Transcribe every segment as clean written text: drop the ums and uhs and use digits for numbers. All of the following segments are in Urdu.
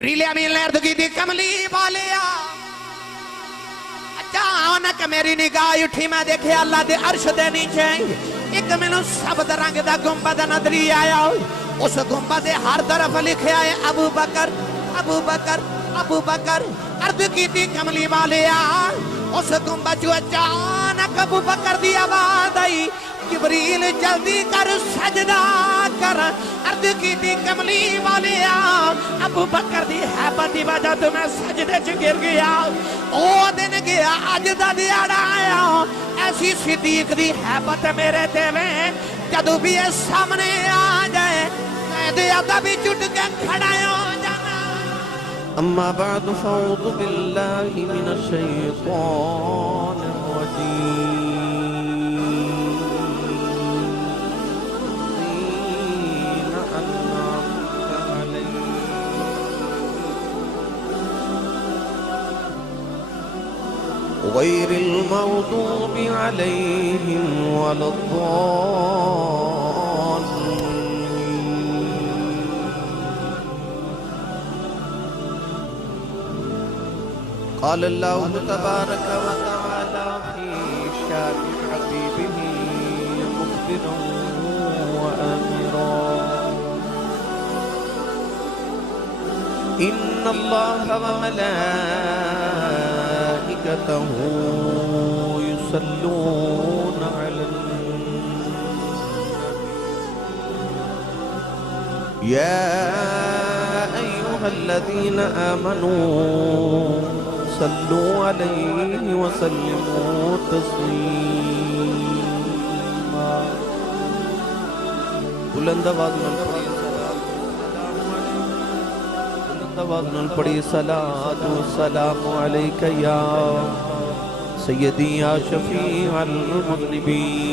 ریلے امین لرد کی دی کملی والیا اچانک میری نگاہ اٹھی میں دیکھے اللہ دے عرش دے نیچے ایک مینوں سبز رنگ دا گنبد نظری آیا اس گنبد دے ہر طرف لکھے آئے ابو بکر ابو بکر ابو بکر عرض کی دی کملی والیا اس گنبد جو اچانک ابو بکر دی آواز آئی جبریل جلدی کر سجدہ کر عرض کی دی کملی والیا ابو بکر دی حیبت دی وجہ تو میں سجدے چ گر گیا او دن گیا اج دا دیہڑا آیا ایسی صدیق دی حیبت میرے تے میں جدوں بھی یہ سامنے آ جائے میں دے ادب چٹ کے کھڑا ہو جانا اما بعد فاعوذ باللہ من الشیطان الرجیم غير المغضوب عليهم ولا الضالين قال الله تبارك وتعالى في شان حبيبه مخبرا وآمرا إن الله وملائكته يصلون على النبي يا أيها الذين آمنوا صلوا عليه وسلموا تسليما بلند آواز نال پڑھی صلاۃ و سلام علیک یا سیدی یا شفیع المذنبین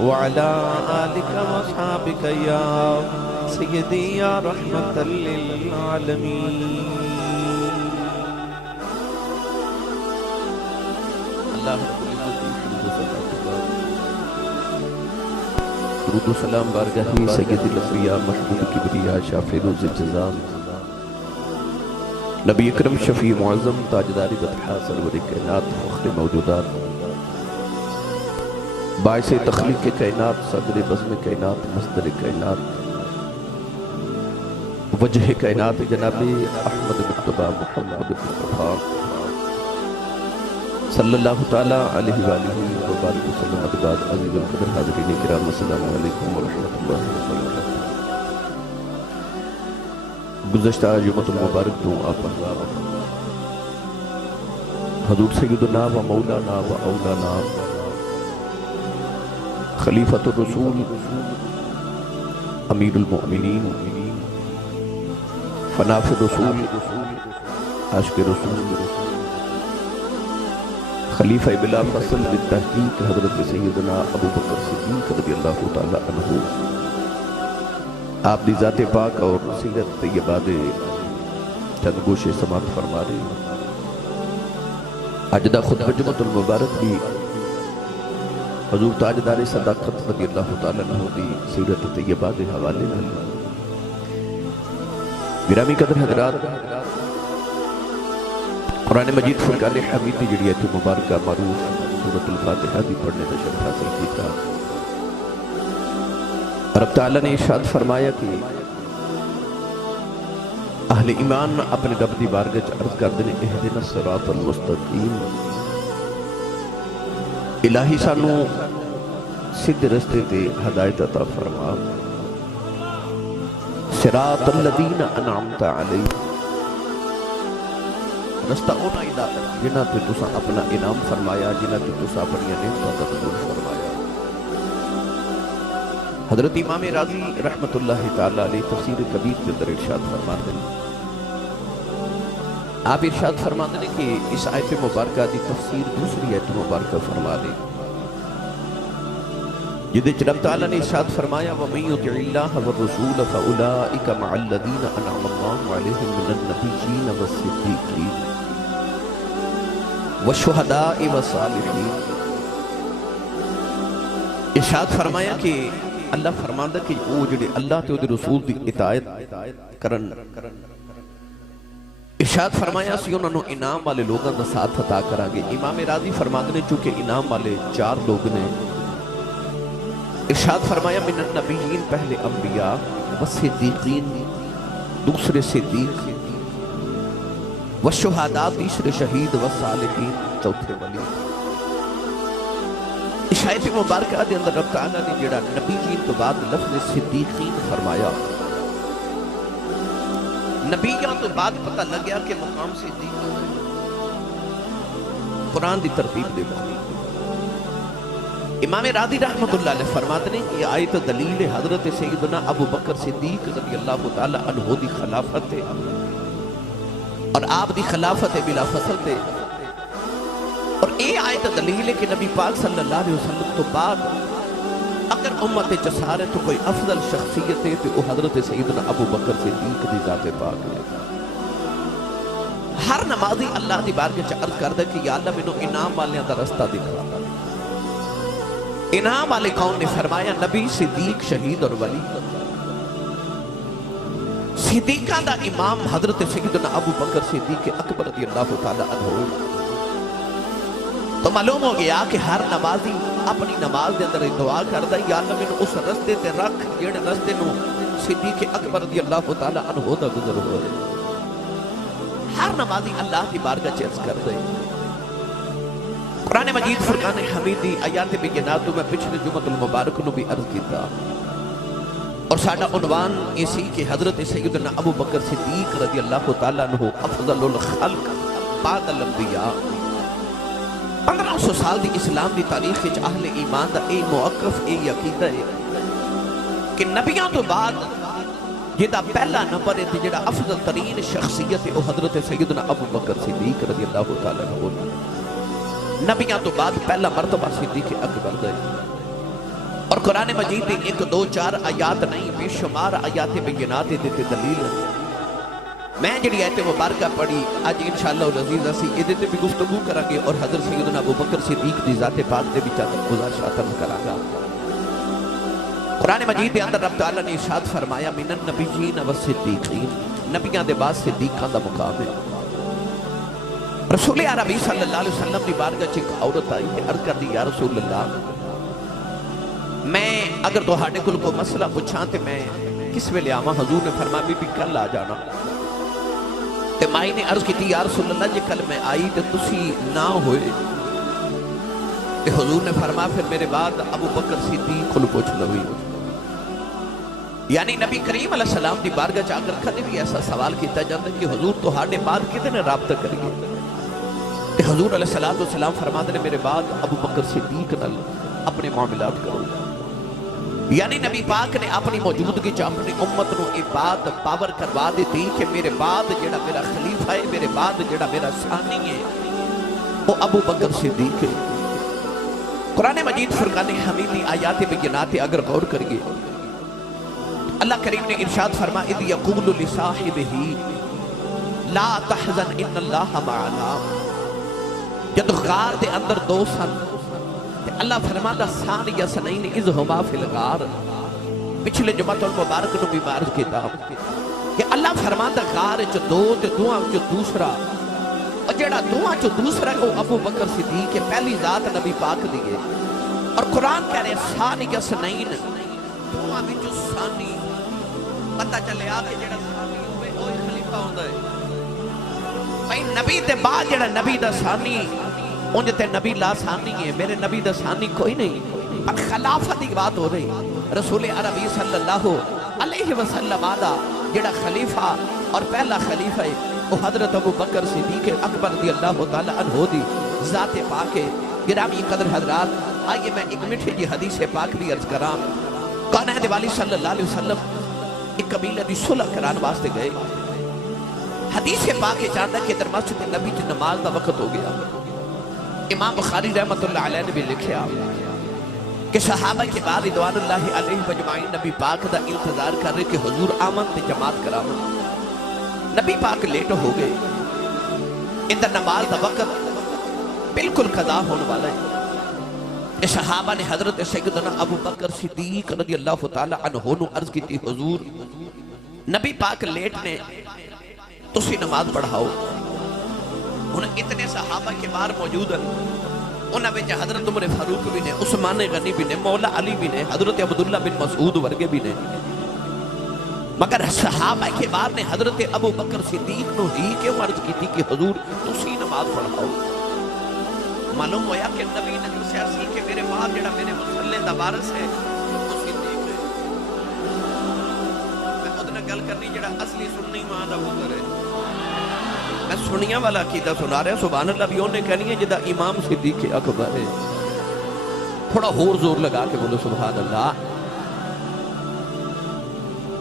وعلی آلک و اصحابک یا سیدی یا رحمت للعالمین اللہ درود و سلام بارگاہی سید الانبیاء محبوب کبریاء شافع روز الجزام نبی اکرم شفیع معظم تاجدار بطحا سرور کائنات فخر موجودات باعث تخلیق کائنات صدر بزم کائنات مصدر کائنات وجہ کائنات جناب احمد مقتبہ محمد مصطفیٰ صلی اللہ تعالیٰ علیہ وآلہ وبارک وسلم ادباد عزیز القدر حاضرین کرام السلام علیکم ورحمۃ اللہ وبرکاتہ گزشتہ جمعۃ المبارک تو آپ حضور سیدنا و مولانا و اولانا خلیفۃ الرسول امیر المؤمنین فناف الرسول عاشق رسول خلیفہ بلا فصل بالتحقیق حضرت سیدنا ابو بکر صدیق رضی اللہ تعالی عنہ آپ دی ذات پاک اور سیرت طیبہ دے چند گوشے سماعت فرما رہے اج دا خطبہ جمعۃ المبارک بھی حضور تاجدار صداقت رضی اللہ تعالی عنہ دی سیرت طیبہ دے حوالے میں گرامی قدر حضرات قرآن مجید فرقان حمید دی جڑی ایتو مبارکہ معروف سورۃ الفاتحہ دی پڑھنے کا شرف حاصل کیتا رب تعالیٰ نے ارشاد فرمایا کہ اہل ایمان اپنے رب دی بارگاہ عرض کر دیں اہدنا الصراط المستقیم الہی سانو سدھ رستے تے ہدایت عطا فرما صراط الذین انعمت علیہم رستہ اونا جنہ تے تسا اپنا انعام فرمایا جنہ تے تسا اپنی نعمتوں کا قبول فرمایا حضرت امام راضی رحمت اللہ تعالی علیہ تفسیر کبیر کے اندر ارشاد فرماتے ہیں آپ ارشاد فرماتے ہیں کہ اس آیت مبارکہ دی تفسیر دوسری آیت مبارکہ فرما دیں جدے رب تعالیٰ نے ارشاد فرمایا وَمَن يُطِعِ اللَّهَ وَالرَّسُولَ فَأُولَٰئِكَ مَعَ الَّذِينَ أَنْعَمَ اللَّهُ عَلَيْهِم مِّنَ النَّبِيِّينَ وَالصِّدِّيقِينَ وَالشُّهَدَاءِ وَالصَّالِحِينَ ارشاد فرمایا کہ اللہ فرماندا کہ وہ جڑے اللہ تے دے رسول دی اطاعت کرن ارشاد فرمایا سی انہاں نو انعام والے لوگاں دا ساتھ عطا کراں گے. امام راضی فرماندے نے چونکہ انعام والے 4 لوگ نے. ارشاد فرمایا من النبیین پہلے انبیاء والصدیقین دوسرے صدیق والشہداء تیسرے شہید والصالحین چوتھے ولی. اس آیت مبارکہ دے اندر رب تعالیٰ نے جڑا نبیین تو بعد لفظ صدیقین فرمایا نبیوں تو بعد پتہ لگ گیا کہ مقام صدیق قرآن دی ترتیب دے مقام. امام راضی رحمت اللہ علیہ فرماتے ہیں یہ آیت دلیل حضرت سیدنا ابو بکر صدیق رضی اللہ تعالی عنہ دی خلافت ہے اور آپ دی خلافت بلا فصل تے. اور یہ آیت دلیل ہے کہ نبی پاک صلی اللہ علیہ وسلم تو بعد اگر امت جسارے تو کوئی افضل شخصیت ہے تو وہ حضرت سیدنا ابو بکر صدیق دی ذات پاک ہے. ہر نمازی اللہ دی بارگاہ وچ عرض کردا کہ یا اللہ مینوں انعام والیاں دا رستہ دکھا. انعام والے کون نے فرمایا نبی صدیق شہید اور ولی. صدیقہ دا امام حضرت سیدنا ابو بکر صدیق اکبر رضی اللہ تعالی عنہ. تو معلوم ہو گیا کہ ہر نمازی اپنی نماز دے اندر دعا کردا یا اللہ مینوں اس رستے تے رکھ جڑے رستے نو صدیق اکبر رضی اللہ تعالی عنہ دا گزر ہوئے. ہر نمازی اللہ کی بارگاہ چرچ کردا ہے. قرآن مجید فرقان حمیدی آیات بینات میں پچھلے جمعۃ المبارک نو بھی عرض کیتا اور ساڈا عنوان اسی کہ حضرت سیدنا ابو بکر صدیق رضی اللہ تعالی عنہ افضل الخلق بعد الانبیاء. 1500 سال دی اسلام دی تاریخ وچ اہل ایمان دا اے موقف اے عقیدہ ہے کہ نبیوں تو بعد جدا پہلا نمبر ہے جڑا افضل ترین شخصیت ہے وہ حضرت سیدنا ابو بکر صدیق رضی اللہ تعالی عنہ. نبیوں تو بعد پہلا مرتبہ صدیق اکبر ہے. اور قرآن مجید دی 1 2 4 آیات نہیں بے شمار آیات بینات دیتے دلیل ہے. میں جڑی آیت مبارکہ پڑھی آج انشاءاللہ العزیز اسی ادھے تے بھی گفتگو کریں گے اور حضرت سیدنا ابو بکر صدیق دی ذات پاک دے بھی چاہتا گزارشات کراں گا. قرآن مجید دے اندر رب تعالیٰ نے ارشاد فرمایا من النبیین والصدیقین نبیاں دے بعد صدیقاں دا مقام ہے. رسول عربی صلی اللہ علیہ وسلم دی بارگاہ چ ایک عورت آئی ہے عرض کر دی یا رسول اللہ میں اگر تہاڈے کول کوئی مسئلہ پوچھاں تے میں کس ویلے آواں. حضور نے فرمایا بی کل آ جانا. تے مائی نے عرض کی یا رسول اللہ جے کل میں آئی تے تسی نہ ہوئے تے حضور نے فرمایا پھر میرے بعد ابو بکر صدیق کول پوچھ لوی. یعنی نبی کریم علیہ السلام دی بارگاہ چ اگر کدی بھی ایسا سوال کیتا جاندا کہ حضور تہاڈے بعد کدے نے رابطہ کریے تے حضور علیہ السلام فرماتے ہیں میرے بعد ابو بکر صدیق نال اپنے معاملات کرو. یعنی نبی پاک نے اپنی موجودگی چ اپنی امت نو یہ بات پاور کروا دیتی کہ میرے بعد جڑا میرا خلیفہ ہے میرے بعد جڑا میرا ثانی ہے وہ ابو بکر صدیق ہے. قرآن مجید فرقان حمیدی آیات بینات اگر غور کریے اللہ کریم نے ارشاد فرما اذ یقول لصاحبہ لا تحزن ان اللہ معنا. جب غار دے اندر 2 سن اللہ فرماتا ثانیہ سنین اذ ہما فی الغار. پچھلے جمعۃ المبارک نو بھی عرض کیتا کہ اللہ فرماتا غار وچ 2 تے دوواں وچ دوسرا اور جڑا دوواں وچ دوسرا وہ ابو بکر صدیق ہے پہلی ذات نبی پاک دی ہے. اور قرآن کہہ رہے ثانیہ سنین دوواں وچ ثانی پتہ چلے آ کہ جڑا ثانی ہوے اوہی خلیفہ ہوندا ہے. بھائی نبی تے بعد جڑا نبی دا ثانی انج تے نبی لا ثانی ہے میرے نبی دا ثانی کوئی نہیں. پر خلافت کی بات ہو رہی رسول عربی صلی اللہ علیہ وسلم آدھا جڑا خلیفہ اور پہلا خلیفہ ہے وہ حضرت ابو بکر صدیق اکبر رضی اللہ تعالی عنہ دی ذات پاک ہے. گرامی قدر حضرات آئیے میں ایک میٹھی جی حدیث پاک بھی عرض کراں. کائنات والی صلی اللہ علیہ وسلم ایک قبیلہ دی صلح کران واسطے گئے. حدیث پاک چاہتا ہے کہ در مسجد نبی کی نماز دا وقت ہو گیا. امام بخاری رحمت اللہ علیہ نے بھی لکھیا کہ صحابہ کے بعد رضوان اللہ علیہ مجمعین نبی پاک دا انتظار کر رہے کہ حضور آمن تے جماعت کرامن. نبی پاک لیٹ ہو گئے. اندر نماز دا وقت بالکل قضا ہونے والا ہے. صحابہ نے حضرت سیدنا ابو بکر صدیق رضی اللہ تعالی عنہ نو عرض کی تھی حضور نبی پاک لیٹ نے تسی نماز پڑھاؤ. انہیں اتنے صحابہ کے بار موجود ہیں, انہاں وچ حضرت عمر فاروق بھی نے, عثمان غنی بھی نے, مولا علی بھی نے, حضرت عبداللہ بن مسعود ورگے بھی نے, مگر صحابہ کے بار نے حضرت ابو بکر صدیق نو ہی کیوں عرض کی تھی کہ حضور تسی نماز پڑھاؤ. معلوم ہویا کہ نبی نے دسیا سی کہ میرے بعد جڑا میرے مصلی دا وارث ہے وہ صدیق ہے. میں ادنا گل کرنی جڑا اصلی سنی ماں دا پتر ہے, میں سنیاں والا عقیدہ سنا رہا. سبحان اللہ بھی انہیں کہنی ہے جدا امام صدیق اکبر ہے. تھوڑا اور زور لگا کے بولو سبحان اللہ.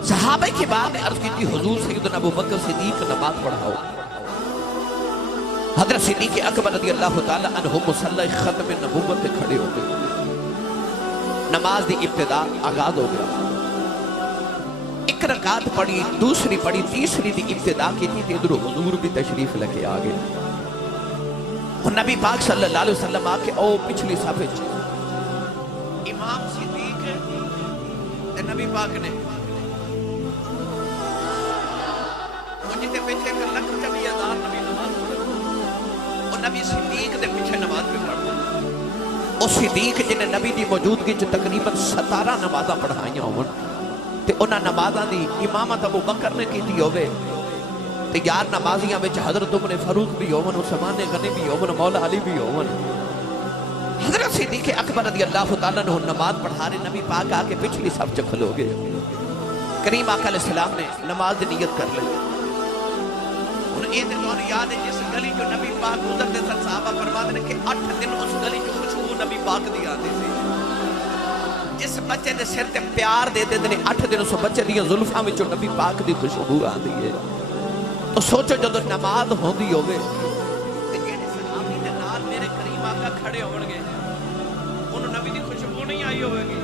صحابہ کے بعد عرض کی تھی حضور سیدنا ابو بکر صدیق نماز پڑھاؤ. حضرت صدیق اکبر رضی اللہ تعالی عنہ مصلی ختم نبوت پہ کھڑے ہو گئے. نماز دی ابتدا آغاز ہو گیا. ایک رکعت پڑھی, دوسری پڑھی, تیسری دی ابتدا کی تھی تے ادھر حضور بھی تشریف لے کے آگے. اور نبی پاک صلی اللہ علیہ وسلم آکے او پچھلی صف وچ امام صدیق تے نبی پاک نے جتے پیچھے کر لکھ چلی ازار نبی نماز پڑھ, اور نبی صدیق دے پیچھے نماز پہ پڑھ. اور صدیق جنہیں نبی دی موجودگی چ تقریباً 17 نمازاں پڑھائیاں ہون تے انہاں نمازاں دی امامت ابو بکر نے کیتی ہوئے تے یار نمازیاں وچ حضرت عمر فاروق بھی ہون, عثمان غنی بھی ہون, مولا علی بھی ہون. حضرت صدیق اکبر رضی اللہ تعالیٰ عنہ نماز پڑھا رہے, نبی پاک آ کے پچھلی صف چ کھلو گے. کریم آقا علیہ السلام نے نماز دی نیت کر لی. یہ دور یاد ہے جس گلی جو نبی پاک گزرتے سن, صحابہ فرماتے ہیں کہ 8 دن اس گلی جو خوشبو نبی پاک دی آتی تھی. جس بچے دے سر تے پیار دے دے 8 دن اس بچے دی زلفاں وچوں نبی پاک دی خوشبو آندی ہے. تو سوچو جدوں نماز ہوندی ہوے تے جڑے صحابی دے نال میرے کریم آقا کھڑے ہون گے انہوں نبی دی خوشبو نہیں آئی ہوے گی.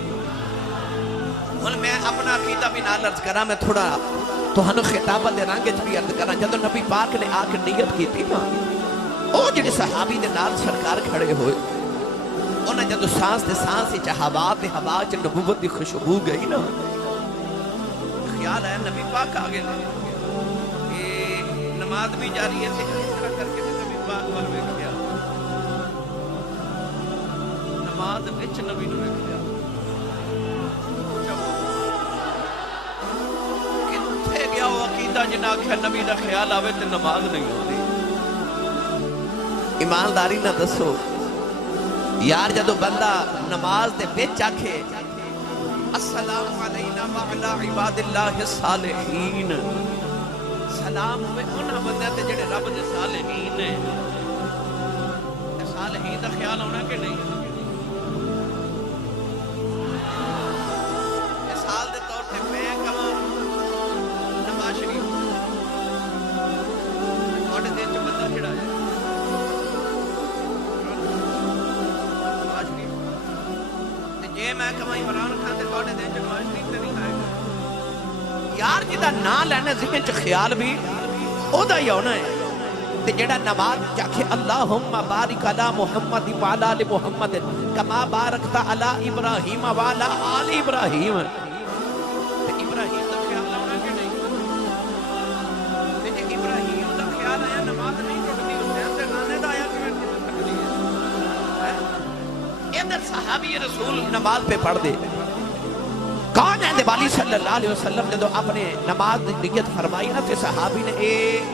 ہن میں اپنا عقیدہ بھی نال عرض کراں, میں تھوڑا تہانوں خطابت دے رنگ وچ بھی عرض کراں. جدوں نبی پاک نے آ کے نیت کیتی نا, او جڑے صحابی دے نال سرکار کھڑے ہوئے انہاں جدوں سانس تے سانس وچ ہوا تے ہوا وچ نبوت دی خوشبو گئی نا, خیال ہے نبی پاک آ گئے. یہ نماز بھی جاری ہے تے اس طرح کر کے نبی پاک ول ویکھیا, نماز وچ نبی نو ویکھیا. عقیدہ جنہاں آکھیا نبی دا خیال آوے تے نماز نہیں ہوتی. ایمانداری نہ دسو یار, جدو بندہ نماز دے وچ آکھے السلام علینا وعلی عباد اللہ الصالحین, سلام ہوئے انہاں بندے تے جڑے رب دے صالحین نے, تے صالحین دا خیال ہونا کہ نہیں. مثال دے طور تے میں کہاں نواز شریف تھوڑے دن چ بندہ کھڑا ہے نواز شریف, تے جے میں کہاں عمران خان تے تھوڑے دن چ نواز شریف تے نہیں آئے گا. یار جدا نام لینا ذہن چ خیال بھی او دا ہی ہونا ہے. تے جڑا نماز چاکھے اللہم بارک علی محمد وعلی آل محمد کما بارکت علی ابراہیم وعلی آل ابراہیم, تے ابراہیم دا خیال ہونا کہ نہیں. تے جے ابراہیم دا خیال آیا نماز نہیں ٹوٹتی, حسین دے نانے دا آیا کیویں ٹوٹ سکدی ہے. ادھر صحابی رسول نماز پہ پڑھ دے. کون ہے والی صلی اللہ علیہ وسلم جدو اپنے نماز نیت فرمائی نا تے صحابی نے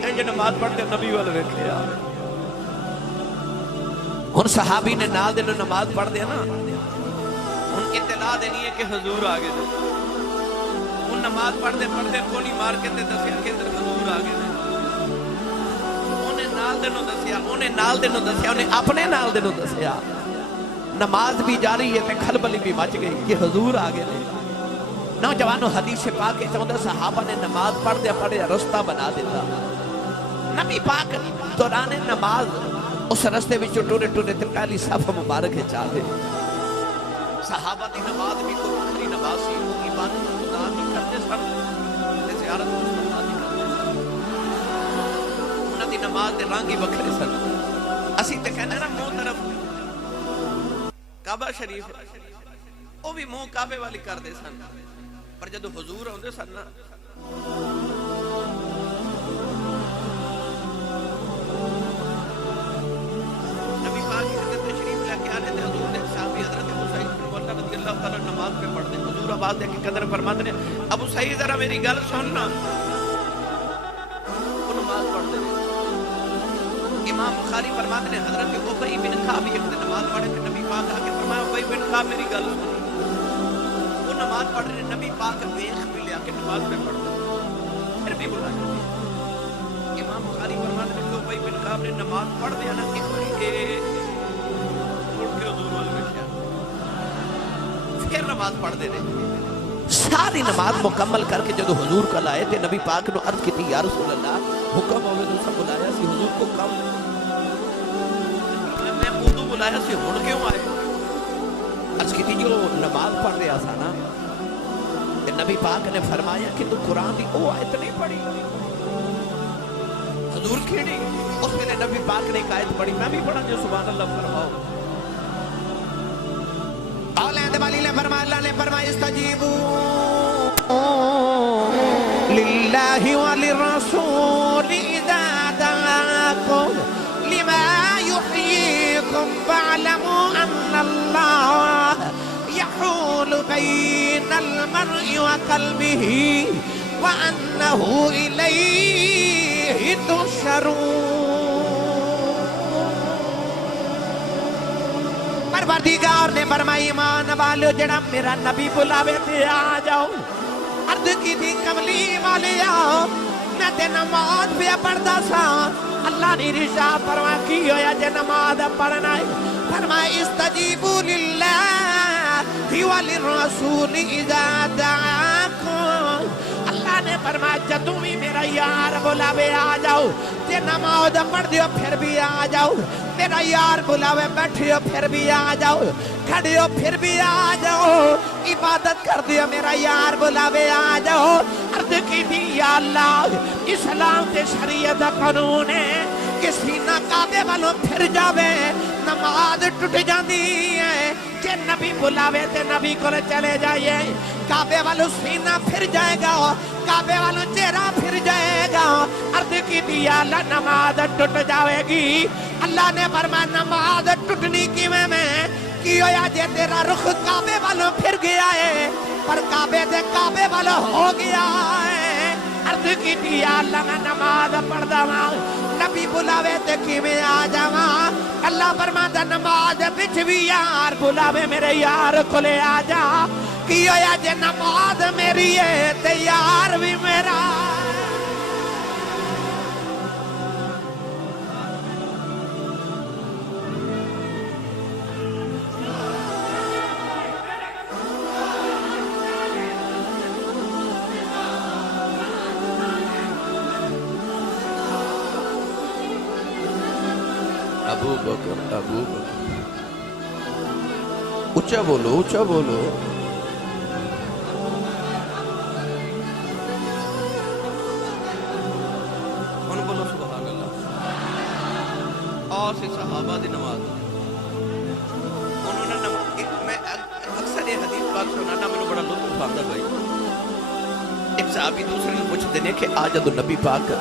انج نماز پڑھ کے نبی وال ویکھیا. ہن صحابی نے نال دے نماز پڑھ دے نا, ہن اطلاع دینی ہے کہ حضور آ گئے. ہن نماز پڑھ دے کونی مار کے تے دسیا کہ ادھر حضور آ گئے. انہیں نال دے نو دسیا, انہیں نال دے نو دسیا, انہیں اپنے نال دے نو دسیا. نماز بھی جاری ہے تے کھلبلی بھی مچ گئی کہ حضور آ گئے. نوجوانوں حدیث پاک کے چاہتے صحابہ نے نماز پڑھ دیا پڑھے رستہ بنا دیتا. نبی پاک دوران نماز اس رستے میں ٹورے ٹورے تے پہلی صف مبارک چاہ دے. صحابہ دی نماز بھی کوئی آخری نماز سی, وہ عبادت خدا بھی کرتے سن تے زیارت مصطفیٰ بھی کرتے سن. انہاں دی نماز دے رنگ ہی وکھرے سن. اسی تے کہنا نا منہ طرف کعبہ شریف وہ بھی منہ کعبے والی کر دے سن پر جدو حضور آندے سن نا نبی پاک کی خدمت تشریف لے کے آنے تے حضور نے صحابی حضرت ابو سعید بن مولا رضی اللہ تعالی نماز پہ پڑھتے حضور آواز دے کے قدر فرماتے ہیں ابو سعید ذرا میری گل سننا وہ نماز پڑھتے ہیں امام بخاری فرماتے ہیں حضرت ابی بن کعب ایک دن نماز پڑھے تھے نبی پاک آ کے فرمایا ابی بن کعب میری گل سن وہ نماز پڑھ رہے نبی پاک دیکھ بھی لیا کہ نماز پہ پڑھتے پھر بھی بلایا امام بخاری فرماتے ہیں کہ ابی بن کعب نے نماز پڑھ دیا نا ایک باری اٹھ کے حضور والے بیٹھا پھر نماز پڑھ دے رہے ساری نماز مکمل کر کے جدو حضور کل آئے تھے نبی پاک نے عرض کی تھی یا رسول اللہ حکم ہوئے تو سب بلایا سی حضور کو کم میں اردو بلایا سی ہون کیوں آئے عرض کی تھی جو نماز پڑھ رہا تھا نا نبی پاک نے فرمایا کہ تو قرآن دی او آیت نہیں پڑھی حضور کھیڑی اس میں نے نبی پاک نے ایک آیت پڑھی میں بھی پڑھا جو سبحان اللہ فرماؤ اولاد والی نے فرمایا اللہ نے فرمایا استجیبو للہ وللرسول اذا دعاکم لما یحییکم فاعلموا ان اللہ یحول بین المرء وقلبہ وانہ الیہ تحشرون پروردگار نے فرمایا ایمان والو جڑا میرا نبی بلاوے تے آ جاؤ عرض کی تھی کملی والے آؤ میں تے نماز پہ پڑھدا سا اللہ نے ارشاد فرمایا کی ہویا جے نماز پڑھنا ہے فرمایا استجیبوا للہ وللرسول اذا دعاکم اللہ نے فرمایا جدوں بھی میرا یار بلاوے آ جاؤ تے نماز پڑھ دیو پھر بھی آ جاؤ میرا یار بلاوے بیٹھیو پھر بھی آ جاؤ کھڑیو پھر بھی آ جاؤ عبادت کر دیو میرا یار بلاوے آ جاؤ عرض کی تھی یا اللہ اسلام تے شریعت دا قانون ہے کہ سینہ کعبے والوں پھر جاوے نماز ٹوٹ جاندی ہے کہ نبی بلاوے تے نبی کو چلے جائیے کعبے والوں سینہ پھر جائے گا کعبے والوں چہرہ پھر جائے گا عرض کی تھی یا اللہ نماز ٹوٹ جاوے گی اللہ نے فرمایا نماز ٹوٹنی کی میں کی ہویا جے تیرا رخ کعبے والوں پھر گیا ہے پر کعبے دے کعبے والوں ہو گیا ہے عرض کی تھی یا اللہ میں نماز پڑھ داواں نبی بلاوے تے کی میں آ جاواں اللہ فرماتا نماز بچ بھی یار بلاوے میرے یار کو لے آ جا کی ہویا جے نماز میری ہے تے یار بھی میرا ابو بکر اچھا بولو ان بولو سبحان اللہ آسی صحابہ دی نماز انہوں نے میں اکثر یہ حدیث بات سنانا میں نے بڑا لطف آتا بھائی ایک صحابی دوسرے نے پوچھ دینے کہ آج جدو نبی پاک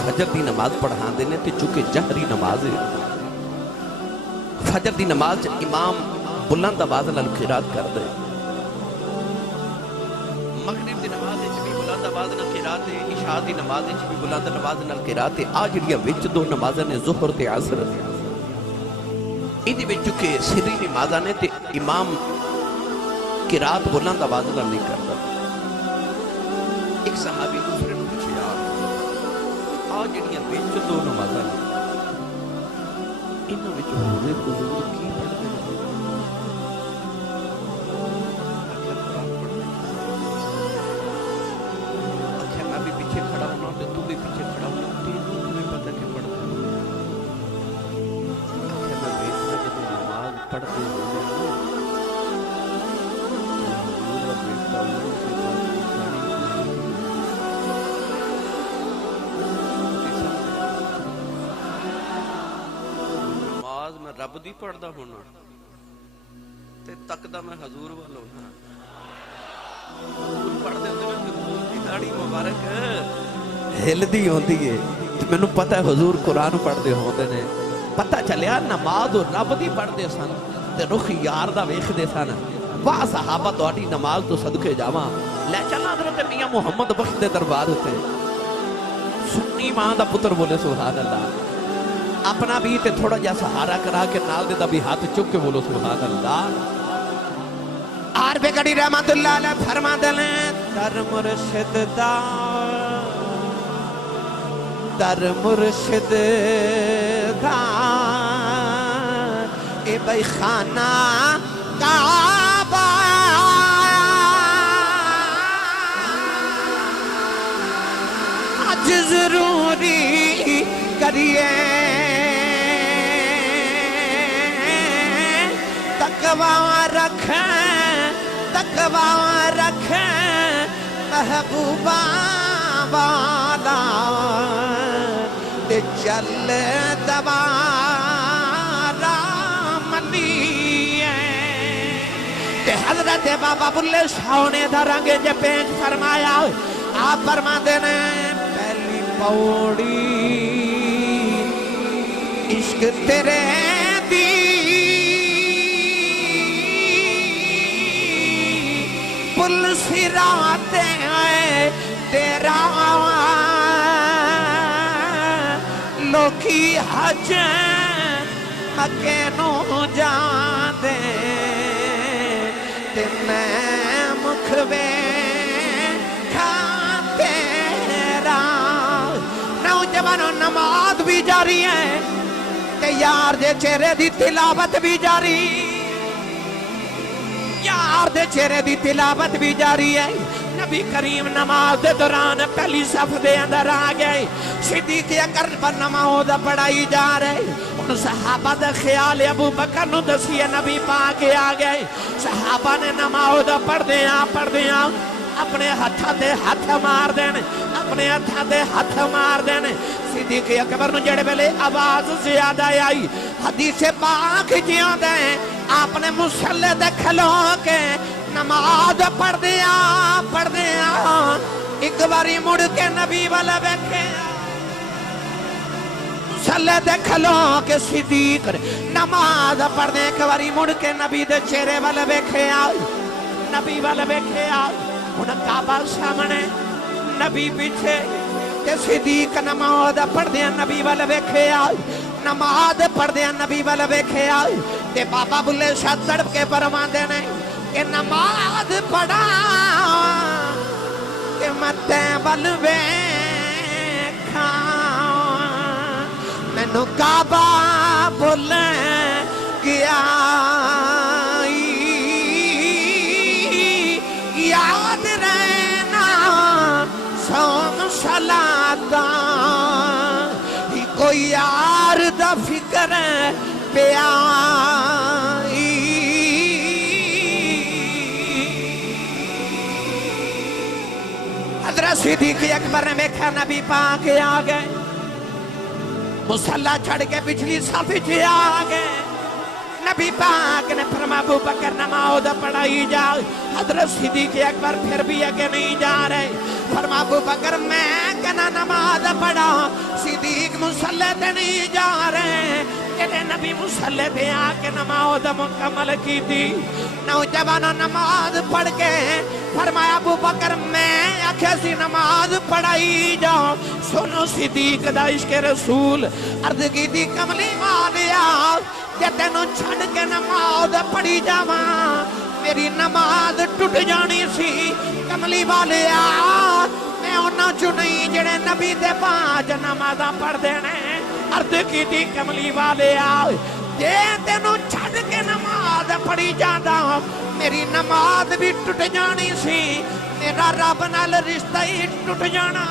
فجر دی نماز پڑھان دینے تے چونکہ جہری نماز ہے فجر دی نماز امام بلند آواز نال قرات کر دے مغرب دی نماز وچ بھی بلند آواز نال قرات ہے عشاء دی نماز وچ بھی بلند آواز نال قرات ہے آ جڑیاں وچ دو نمازاں نے ظہر تے عصر ایدی وچ کہ سری نمازاں نے تے امام قرات بلند آواز نال نہیں کردا ایک صحابی دوسرے نے پوچھا آ جڑیاں وچ دو نمازاں نے انہوں نے جو ہوئے حضور کی پڑھتے ہیں اکھر قرآن پڑھتے اکھر میں بھی پیچھے کھڑا ہونا تو تو بھی پیچھے کھڑا ہونا تینوں تمہیں پتہ کہ پڑھتے اکھر میں بیٹھنا جب نماز پڑھتے ہوئے حضور بیٹھتا ہوں کہ رب دی پڑھدا ہونا تے تکدا میں حضور والوں نا حضور پڑھ دے تے داڑھی مبارک ہلدی ہوندی ہے مینوں پتہ ہے حضور قرآن پڑھدے ہوندے نے پتہ چلیا نماز رب دی پڑھدے سن تے رخ یار دا ویکھدے سن واہ صحابہ تہاڈی نماز تو صدقے جاواں لے چلا حضرت میاں محمد بخش دے دربار تے سنی ماں دا پتر بولے سبحان اللہ اپنا بھی تے تھوڑا جا سہارا کرا کے نال دے دا بھی ہاتھ چک کے بولو سبحان اللہ عارف گڑی رحمت اللہ علیہ فرما دلیں در مرشد دا در مرشد دا اے بھائی خانہ کعبہ آج ضروری کریے تقوی رکھیں محبوبہ والا تے چل دوارا منی تے حضرت بابا بلے شاہ نے درنگ جپینج فرمایا آپ فرما دینے پہلی پوڑی عشق تیرے دی پل سراتے ہیں تیرا لوکی حج مکے نو جاندے تے میں مکھوے کھاتے را نوجوانوں نماز بھی جاری ہے تے یار دے چہرے دی تلاوت بھی جاری یار دے چہرے دی تلاوت بھی جاری ہے نبی کریم نماز دے دوران پہلی صف دے اندر آ گئے صدیق اکبر پر نماز پڑھائی جا رہے ان صحابہ دے خیال ابو بکر نو دسیے نبی پاک آ گئے صحابہ نے نماز پڑھ دیاں اپنے ہتھاں تے ہتھ مار دینے اپنے ہتھاں تے ہتھ مار دینے صدیق اکبر نو جڑے ویلے آواز زیادہ آئی حدیث پاک جیاں دے آپ نے مصلی دے کھلو کے نماز پڑھ دیا ایک باری مڑ کے نبی والا بیٹھے مصلی دے کھلو کے صدیق نماز پڑھ دے ایک باری مڑ کے نبی دے چہرے والا بیٹھے نبی والا بیٹھے انہاں کعبہ سامنے نبی پیچھے تے صدیق نماز پڑھ دیا نبی والا بیٹھے نماز پڑھ دیا نبی والا بیٹھے تے بابا بلے شاہ تڑپ کے فرماندے نے کہ نماز پڑھا کہ متے ول ویکھاں مینوں کعبہ بھول گیا یاد رہنا سوم صلاۃ کوئی یار دا فکر پیا حضرت صدیق اکبر نے دیکھا نبی پاک آ گئے مصلی چھڑ کے پچھلی صف وچ آ گئے نبی پاک نے فرمایا ابو بکر نماز پڑھائی جا حضرت صدیق اکبر پھر بھی آگے نہیں جا رہے فرمایا ابو بکر میں کہنا نماز پڑھا صدیق مصلی تے نہیں جا رہے کہ نبی مصلی تے آ کے نماز مکمل کی تھی نوجوانوں نماز پڑھ کے فرمایا ابو بکر میں آکھیا سی نماز پڑھائی جاؤ سنو صدیق دا عشق رسول عرض کی تھی کملی والیا کہ تینوں چھڑ کے نماز پڑھی جاواں میری نماز ٹوٹ جانی سی کملی والیا میں انہاں چوں نہیں جڑے نبی دے پاج نمازاں پڑھ دینے عرض کی تھی کملی والیا جے تینوں چھڑ کے نماز پڑھی جاندہ میری نماز بھی ٹوٹ جانی سی میرا رب نال رشتہ ہی ٹوٹ جانا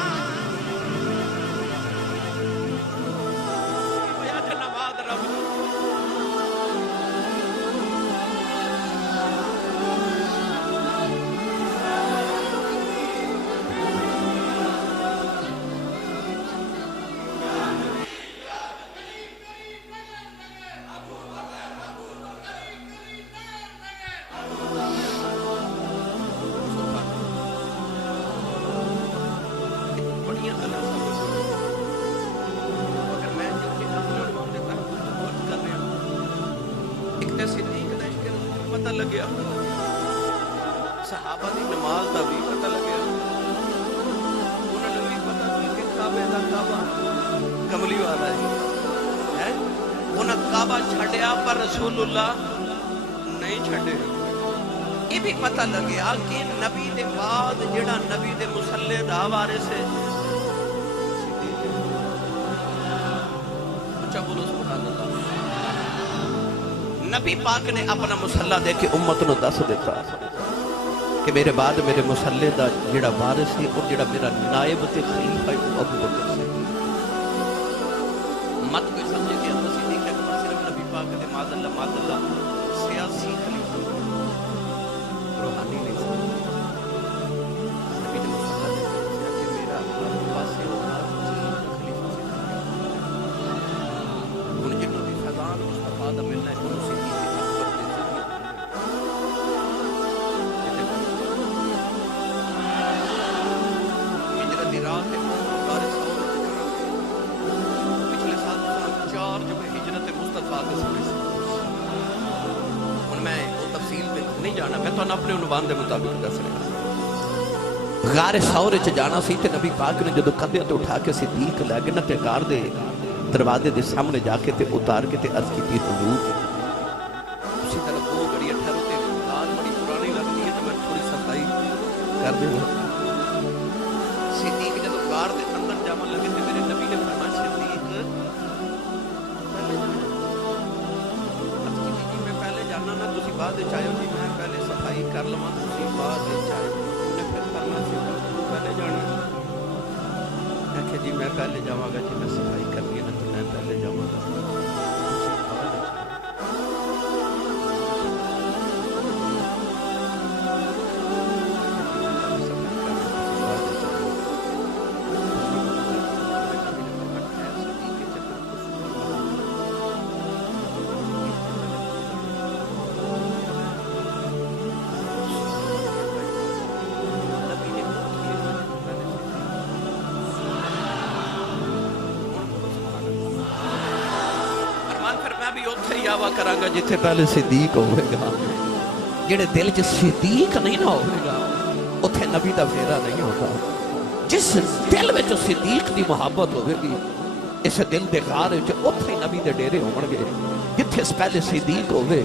ایک تے صدیق دا عشق رسول پتہ لگیا، صحابہ دی نماز دا بھی پتہ لگیا، انہوں نے بھی پتہ لگیا کہ کعبے دا کعبہ کملی والا ہے، انہوں کعبہ چھڑیا پر رسول اللہ نہیں چھڑے۔ یہ بھی پتہ لگیا کہ نبی دے بعد جڑا نبی دے مصلی دا وارث ہے، اچھا بولو سبحان اللہ۔ نبی پاک نے اپنا مصلی دے کے امت نو دس دیتا کہ میرے بعد میرے مصلی دا جڑا وارث ہے اور جڑا میرا نائب تے خلیفہ ہے وہ ابو بکر سے۔ مت کوئی سمجھے کہ اللہ صدیق اکبر صرف نبی پاک دے معاذ اللہ سیاسی خلیفہ روحانی نہیں سمجھے۔ نبی نے مصلی دے کہ میرا پاس ہے وہ خلیفہ سے ان جنوں دی فضان مصطفیٰ دا ملنا ہے انہوں سے میں تو اپنے عنوان دے مطابق دس رہا۔ غار ثور وچ جانا سی تے نبی پاک نے جدوں کندھے تے اٹھا کے صدیق لے کے تے غار دے دروازے دے سامنے جا کے تے اتار کے تے عرض کیتی حضور اسی طرح دو گھڑیاں ٹھہرو تے غار بڑی پرانی لگدی ہے تے میں تھوڑی صفائی کر دوں۔ صدیق جدوں غار دے اندر جاون لگے تے میرے نبی نے فرمایا صدیق پہلے جانا نہ تسی بعد وچ آئیو جی میں پہلے صفائی کر لواں تسی بعد وچ آئیو۔ انہیں پھر فرمایا سی پہلے جانا، میں کہ جی میں پہلے جاواں گا جی میں صفائی کرنی ہے نا تو میں پہلے جاواں گا۔ کرانگا جتھے پہلے صدیق ہوئے گا، جڑے دل چ صدیق نہیں نہ ہوئے گا اتھے نبی دا پھیرا نہیں ہوتا۔ جس دل میں جو صدیق دی محبت ہوئے گی اس دل دے غار وچ اتھے نبی دے ڈیرے ہون گے جتھے پہلے صدیق ہوئے۔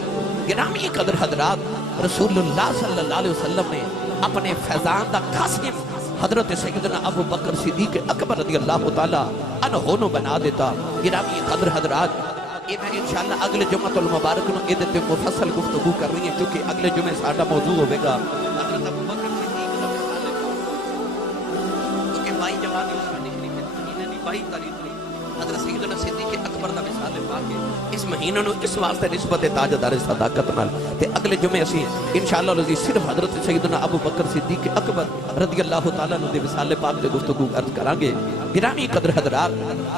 گرامی قدر حضرات، رسول اللہ صلی اللہ علیہ وسلم نے اپنے فیضان دا قاسم حضرت سیدنا ابو بکر صدیق اکبر رضی اللہ تعالی عنہ نو بنا دیتا۔ گرامی قدر حضرات، یہ میں انشاءاللہ اگلے جمعۃ المبارک نو یہ دیتے مفصل گفتگو کر رہی ہیں کیونکہ اگلے جمعہ ساڑھا موضوع ہوئے گا حضرت ابو بکر صدیق دا مثال ہے کیونکہ بائی جماعت عثمانی شریف مہینے نہیں 22 تاریخ نہیں حضرت سیدنا صدیق اکبر دا مثال پا کے اس مہینہ نو اس واسطے نسبت تاجدار صداقت نال تے اگلے جمعے اسی انشاءاللہ العزیز صرف حضرت سیدنا ابو بکر صدیق اکبر رضی اللہ تعالیٰ عنہ دے مثال پاک دے گفتگو عرض کریں گے۔ گرامی قدر حضرات،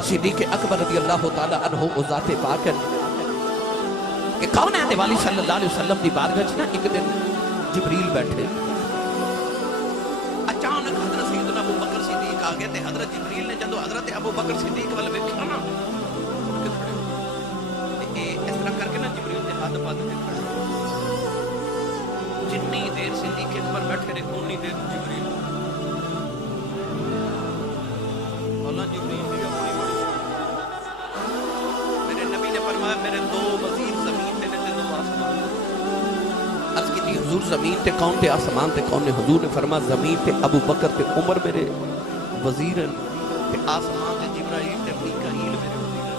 صدیق اکبر رضی اللہ تعالیٰ عنہ او ذات پاک ہے کہ کونین والی صلی اللہ علیہ وسلم دی بارگاہ نا ایک دن جبریل بیٹھے، اچانک حضرت سیدنا ابو بکر صدیق آگے تے حضرت جبریل نے جدو حضرت ابو بکر صدیق والے ویکھیا نا اس طرح کر کے نا جبریل دے ہاتھ پا کے کھڑے، جتنی دیر صدیق اکبر بیٹھے رہے اتنی دیر جبریل میرے نبی نے فرمایا میرے دو وزیر زمین تے نے دو آسمان۔ عرض کی تھی حضور زمین تے کون تے آسمان تے کون نے؟ حضور نے فرمایا زمین تے ابو بکر تے عمر میرے وزیر ہیں تے آسمان تے جبرائیل تے میکائیل میرے وزیر ہیں۔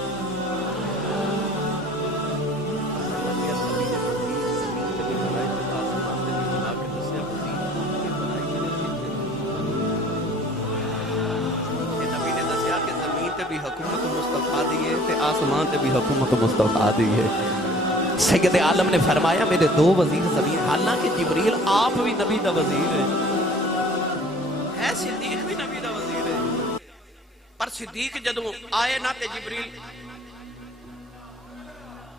بھی حکومت مصطفیٰ دیئے تے آسمان تے بھی حکومت مصطفیٰ دیئے۔ سید عالم نے فرمایا میرے دو وزیر زمین، حالانکہ جبریل آپ بھی نبی دا وزیر ہے صدیق بھی نبی دا وزیر ہے، پر صدیق جدو آئے نا تے جبریل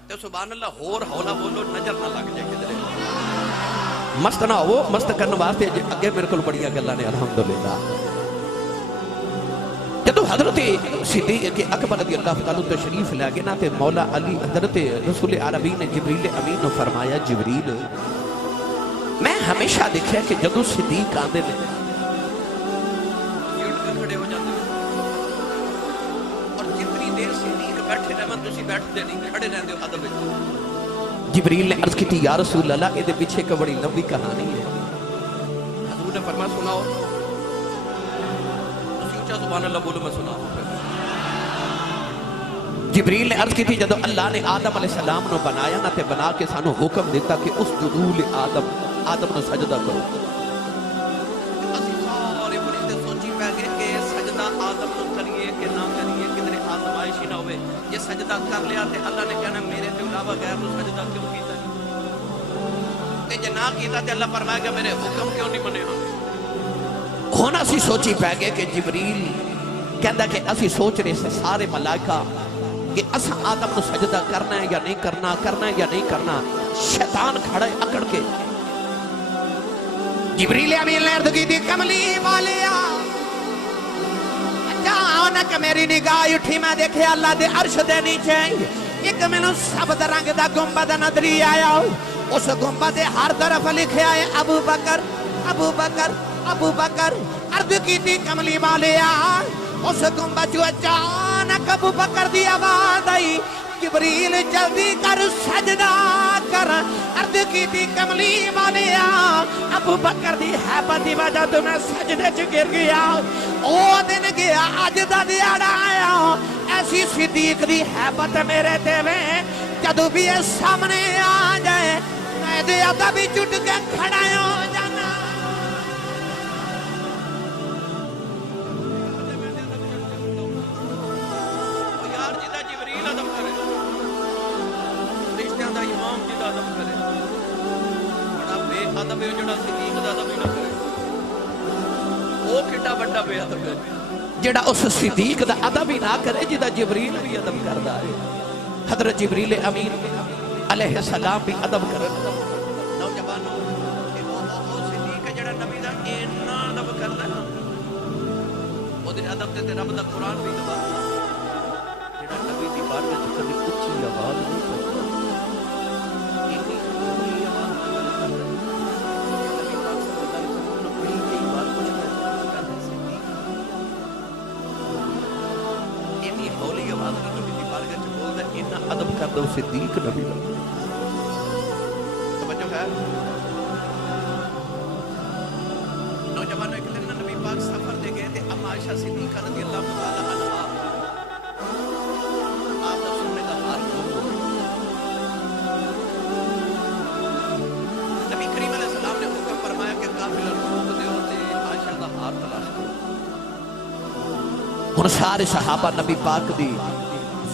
تے سبحان اللہ ہور ہولا بولو نظر نہ لگ جائے کدھر مست نہ ہو، مست کرنے واسطے اگے میرے کو بڑیاں گلاں نے الحمدللہ۔ جدو حضرت صدیق اکبر رضی اللہ تعالیٰ تشریف لے گئے نا تے مولا علی حضرت رسول عربی نے جبریل امین نے فرمایا جبریل میں ہمیشہ دیکھا کہ جدو صدیق آندے نے کھڑے ہو جاتے اور جتنی دیر صدیق بیٹھے رہے من تسی بیٹھتے نہیں کھڑے رہتے ہو ادب جبریل نے عرض کی تھی یا رسول اللہ یہ پیچھے کا بڑی لمبی کہانی ہے حضور نے فرمایا سناؤ سبحان اللہ بولو میں سنا جبریل نے عرض کی تھی جدو اللہ نے آدم علیہ السلام نے بنایا نہ تے بنا کے سانو حکم دیتا کہ اس جدول آدم نے سجدہ کرو اسی سارے فرشتے سوچی پہ گئے کہ سجدہ آدم نے کریے کہ نہ کریے کدھر آزمائش ہی نہ ہوئے یہ سجدہ کر لیا تے اللہ نے کہنا میرے تے علاوہ غیر نے سجدہ کیوں کیتا تے جے نہ کیتا تے اللہ فرمائے گا میرے حکم کیوں نہیں منے ہونا سی سوچی پہ گئے کہ جبریل کہندا کہ اسی سوچ رہے سے سارے ملائکہ کہ اسا آدم نو سجدہ کرنا ہے یا نہیں کرنا کرنا ہے یا نہیں کرنا شیطان کھڑا ہے اکڑ کے جبریل امین نے عرض کی تھی کملی والیا اچانک میری نگاہ اٹھی میں دیکھے اللہ دے عرش دے نیچے ایک مینوں سبز رنگ دا گنبد نظری آیا اس گنبد دے ہر طرف لکھیا ہے ابو بکر ابو بکر ابو بکر عرض کی تھی کملی والیا اس گنبد جو اچانک ابو بکر دی آواز آئی جبریل جلدی کر سجدہ کر عرض کی تھی کملی والیا ابو بکر دی حیبت دی وجہ تو میں سجدے چ گر گیا او دن گیا اج دا دیہڑا آیا ایسی صدیق دی حیبت میرے تے وے جدوں بھی یہ سامنے آ جائے میں دے ادب بھی چٹ کے کھڑا ہو جانا ادب ہے جڑا صدیق دا ادب ہی نہ کرے او کڈا بڑا بے ادب ہے جڑا اس صدیق دا ادب ہی نہ کرے جدا جبریل بھی ادب کردا ہے حضرت جبریل امین علیہ السلام بھی ادب کرن نوجوانوں او صدیق جڑا نبی دا اتنا ادب کردا ہے او دے ادب تے رب دا قرآن بھی گواہ جڑا نبی دی بارگاہ وچ کبھی اونچی آواز نہیں کردا ادب کر دو صدیق نبی دا توجہ ہے نوجوانوں ایک دن نبی پاک سفر دے گئے تھے اما عائشہ صدیقہ رضی اللہ تعالی عنہا آپ دا سونے دا ہار گم ہو نبی کریم علیہ السلام نے حکم فرمایا کہ قافلہ روک دے ہوتے عائشہ دا ہار تلاش کرو ہن سارے صحابہ نبی پاک دی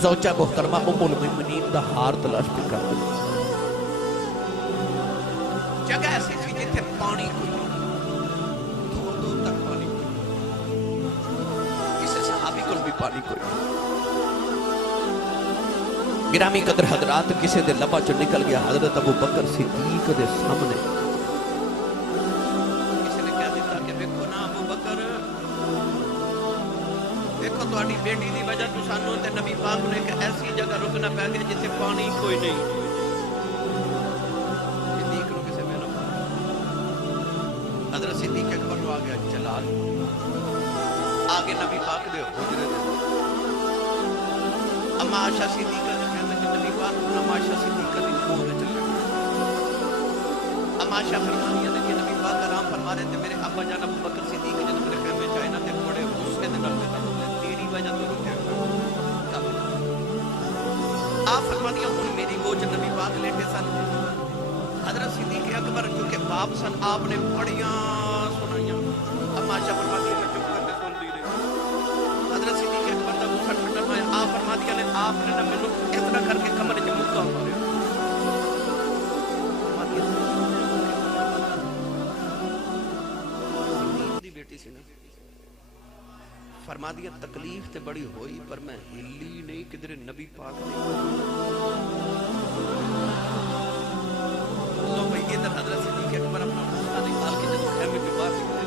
زوجہ محترمہ ام المؤمنین دا ہار تلاش پہ کر دے جگہ ایسی تھی جتھے پانی کوئی دور دور تک پانی کوئی کسی صحابی کو بھی پانی کوئی گرامی قدر حضرات کسی دے لبا چو نکل گیا حضرت ابو بکر صدیق دے سامنے کسی نے کہہ دیتا کہ دیکھو نا ابو بکر دیکھو تو آڑی بیٹی دی وجہ تو سانو تے نبی پاک نے کہ ایسی جگہ رکنا پہ گیا جسے پانی کوئی نہیں صدیق رو کسے میں رکھا حضرت صدیق اکبر رو آگیا جلال آگے نبی پاک دے حجرے دے اما عائشہ صدیقہ نے کہنا کہ نبی پاک کو اما عائشہ صدیقہ دی کھول چل اما عائشہ فرمانی ہے کہ نبی پاک آرام فرما رہے تھے میرے ابا جان ابو بکر صدیق جب میرے خیمے چاہے نہ تے بڑے غصے دے نال میں وجہ تو رکھے آپ فرماتی ہیں ہن میری گوچ نبی پاک لیٹے سن حضرت صدیق اکبر کیونکہ باپ سن آپ نے بڑیاں سنائیاں اما عائشہ فرماتی ہیں میں چپ کر کے سن دی رہی حضرت صدیق اکبر دا غصہ ٹھنڈا ہوا آپ فرماتی ہیں آپ نے نہ مینوں اتنا کر کے کمرے وچ مکا ماریا صدیق دی بیٹی سی نا فرما دیا تکلیف تے بڑی ہوئی پر میں ہلی نہیں کدھر نبی پاک نہیں اللہ بھائی ادھر حضرت صدیق اکبر اپنا غصہ نکال کے جب خیمے پہ باہر نکلے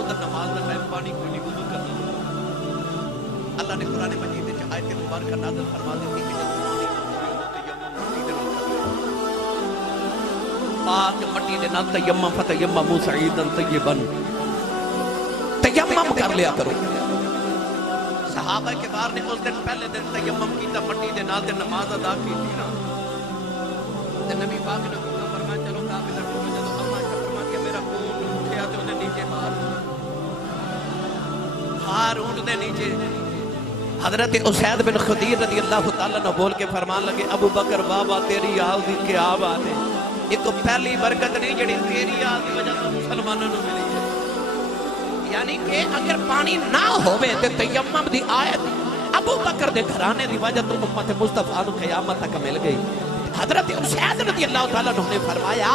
ادھر نماز دا ٹائم پانی کوئی نہیں وضو کرنا تعالیٰ نے قرآن مجید میں آیت مبارکہ نازل فرما دی تھی کہ جب پاک مٹی دے نال تیمم فتیمموا صعیدا طیبا، تیمم کر لیا کرو. صحابہ کے بار نے اس دن پہلے دن تیمم کیتا مٹی دے نال تے نماز ادا کیتی نا تے نبی پاک نے فرمایا چلو قابل اٹھو. جدوں اما فرما کے میرا اونٹ اٹھیا تے اونے نیچے ہار اونٹ دے نیچے حضرت اسید بن خدیر رضی اللہ تعالیٰ نے بول کے فرمان لگے ابو بکر بابا تیری آل دی کیا بات ہے. یہ تو پہلی برکت نہیں جڑی تیری آل دی وجہ سے مسلمانوں نے ملی ہے. یعنی کہ اگر پانی نہ ہوئے تے تیمم دی آیت ابو بکر دے گھرانے دی وجہ تو امت مصطفیٰ نو قیامت تک مل گئی. حضرت اسید رضی اللہ تعالیٰ نے فرمایا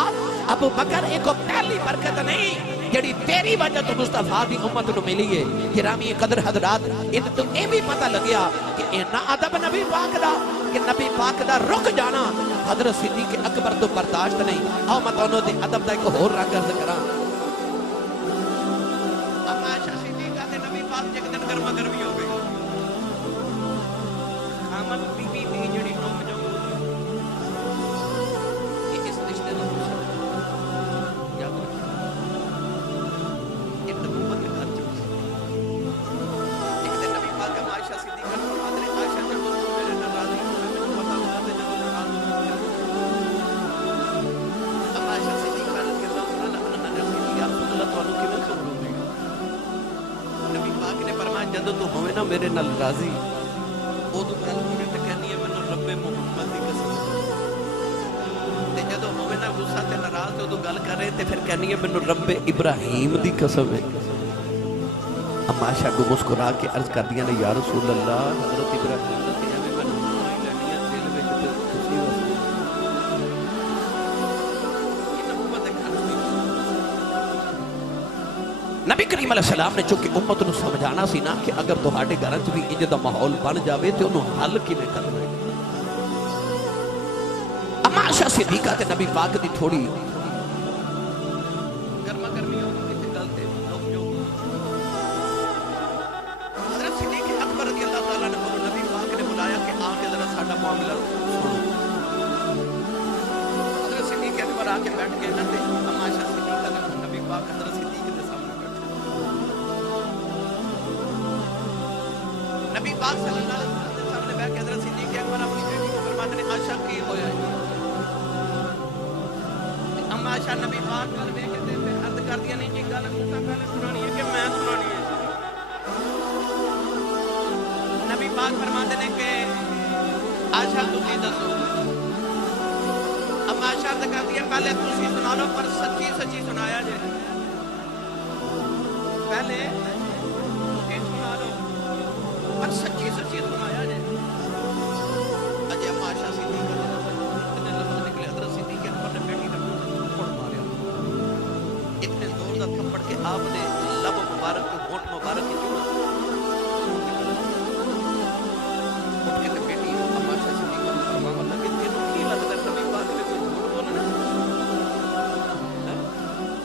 ابو بکر ایک پہلی برکت نہیں جڑی تیری وجہ تو مصطفیٰ دی امت نو ملی ہے. گرامی قدر حضرات ان تو اے بھی پتہ لگیا کہ اینا ادب نبی پاک دا کہ نبی پاک دا رک جانا حضرت صدیق اکبر تو برداشت نہیں. آؤ میں تانوں دے ادب دا ایک ہور رنگ عرض کراں. اما عائشہ صدیقہ تے نبی پاک ایک دن گرما گرمی ہو گئی. خامد بی بی دی جڑی نوم جو یہ اس رشتے دا یاد رکھیں ایک نبوت کے گھر چ ایک دن نبی پاک اما عائشہ صدیقہ نے فرمایا عائشہ جب تو میرے ناراضی پتا ہوتا تے جب ناراض اما عائشہ صدیقہ رضی اللہ تعالی عنہا نے کہا یا رسول اللہ تانوں کیویں خبر ہو گئی. نبی پاک نے فرمایا جب تو ہوے نا میرے نال راضی او تو گل کرے تے کہنی ہے مینوں رب محمد دی قسم تے جدوں ہوے نا غصہ تے ناراض تے او تو گل کرے تے پھر کہنی ہے مینوں رب ابراہیم دی قسم ہے. اما عائشہ کو مسکرا کے عرض کر دیا نے یا رسول اللہ حضرت ابراہیم دا تے ایویں مینوں ماں ہی لینی ہے دل وچ تے خوشی واسطے یہ نبوت دے گھر دی. نبی کریم علیہ السلام نے چونکہ امت نو سمجھانا سی نا کہ اگر تہاڈے گھر وچ بھی انج دا ماحول بن جاوے تے اونوں حل کیویں کرنا ہے. اما عائشہ صدیقہ تے نبی پاک دی تھوڑی گرما گرمی ہو گئی تے گل تے لوگ جو حضرت صدیق اکبر رضی اللہ تعالیٰ نے نبی پاک نے بلایا کہ آ کے ذرا ساڈا معاملہ سنو. حضرت صدیق اکبر آ کے بیٹھ گئے نا تے اما عائشہ صدیقہ نے نبی پاک حضرت صدیق کے سامنے نبی پاک صلی اللہ علیہ وسلم کے سامنے بیٹھ کے حضرت صدیق اکبر اپنی بیٹی کو فرماتے ہیں عائشہ کی ہویا ہے. اما عائشہ نبی پاک کر دے کے پھر عرض کر دیا نہیں جی گل تساں پہلے سنانی ہے کہ میں سنانی ہے. نبی پاک فرماتے ہیں کہ عائشہ تسی دسو. اما عائشہ نے کہا دیا پہلے تسی سنا لو پر سچی سچی سنایا جے. پہلے سنا لو پر سچی سچی سنایا جائے. اجے اما عائشہ صدیقہ اتنے لفظ نکلے حضرت صدیق اکبر نے بیٹی نے تھپڑ ماریا. اتنے زور دا تھپڑ کے آپ نے لب مبارک کو ہونٹ مبارک کی چوما اٹھ کے تے بیٹی اما عائشہ صدیقہ نے فرمایا لگے تینوں کی لگدا نبی پاک نے کوئی جھوٹ بولنا.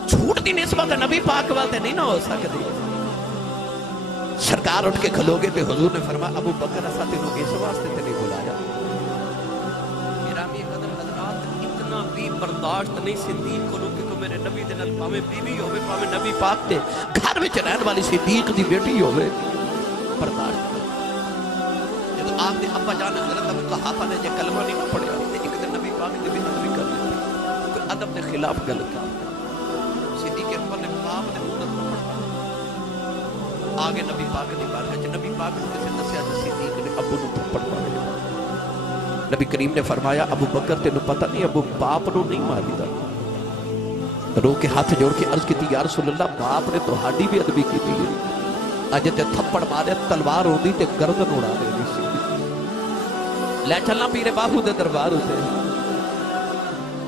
جھوٹ دی نسبت نبی پاک والے نہیں نہ ہو سکتی. سرکار اٹھ کے کھلو گے تے حضور نے فرمایا ابو بکر اسا تینوں اس واسطے تے نہیں بلایا. گرامی قدر حضرات اتنا بھی برداشت نہیں صدیق کو کہ میرے نبی دے نال پاویں بیوی ہوے پاویں نبی پاک دے گھر وچ رہن والی صدیق دی بیٹی ہوے برداشت. جب آپ دے ابا جان حضرت ابو قحافہ نے جے کلمہ نہیں نہ پڑھیا تے ایک دن نبی پاک دے بھی بھی کر دتی کوئی ادب دے خلاف گل کی. صدیق اکبر نے باپ دے منہ تے پڑھا آگے نبی پاک دی بارگاہ وچ نبی پاک نے کسے دسیا کہ صدیق نے ابو نو تھپڑ ماریا. نبی کریم نے فرمایا ابو بکر تینوں پتہ نہیں ابو باپ نو نہیں ماری دا. رو کے ہاتھ جوڑ کے عرض کیتی یا رسول اللہ باپ نے تہاڈی بھی ادبی کیتی ہے. اج تے تھپڑ مارے تلوار ہوندی تے گردن اڑا دینی سی. لے چلنا پیر باہو دے دربار ہوتے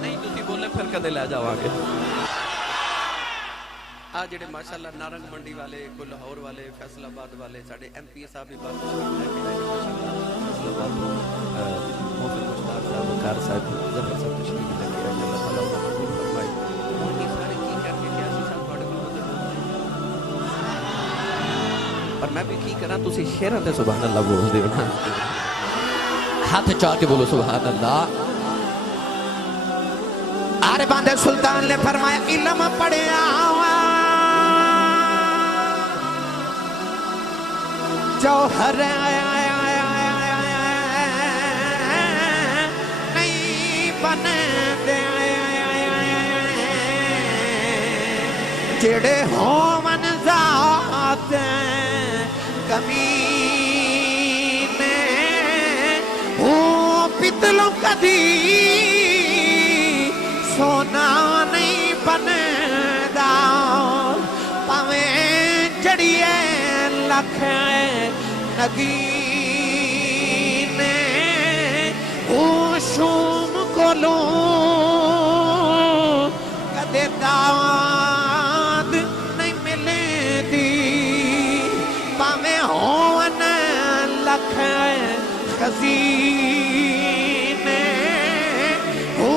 نہیں تسی بولے پھر کدے لے جاواں گے. آ جڑے ماشاءاللہ نارنگ منڈی والے کو لاہور والے فیصل آباد والے ساڈے ایم پی صاحب بھی بات فیصل آباد محسن مشتاق صاحب وقار صاحب ظفر صاحب تشریف لے کے آئے. اللہ تعالیٰ انہاں قبول فرمائے. ہن یہ سارے کی کر کے کیا سی صاحب تواڈے کول مدد پر میں بھی کی کرا تسی شیراں تے سبحان اللہ بول دے نا ہاتھ چاہ کے بولو سبحان اللہ آرے باندے سلطان نے فرمایا علم پڑھیا جوہر نہیں بن دے جڑے ہومن ذات کمینے ہو پتلوں کدی سونا نہیں بندا پاویں جڑیے لکھ نگینے ہو شوم کولوں کدے داد نہیں ملے دی پاویں ہون لکھ خزینے ہو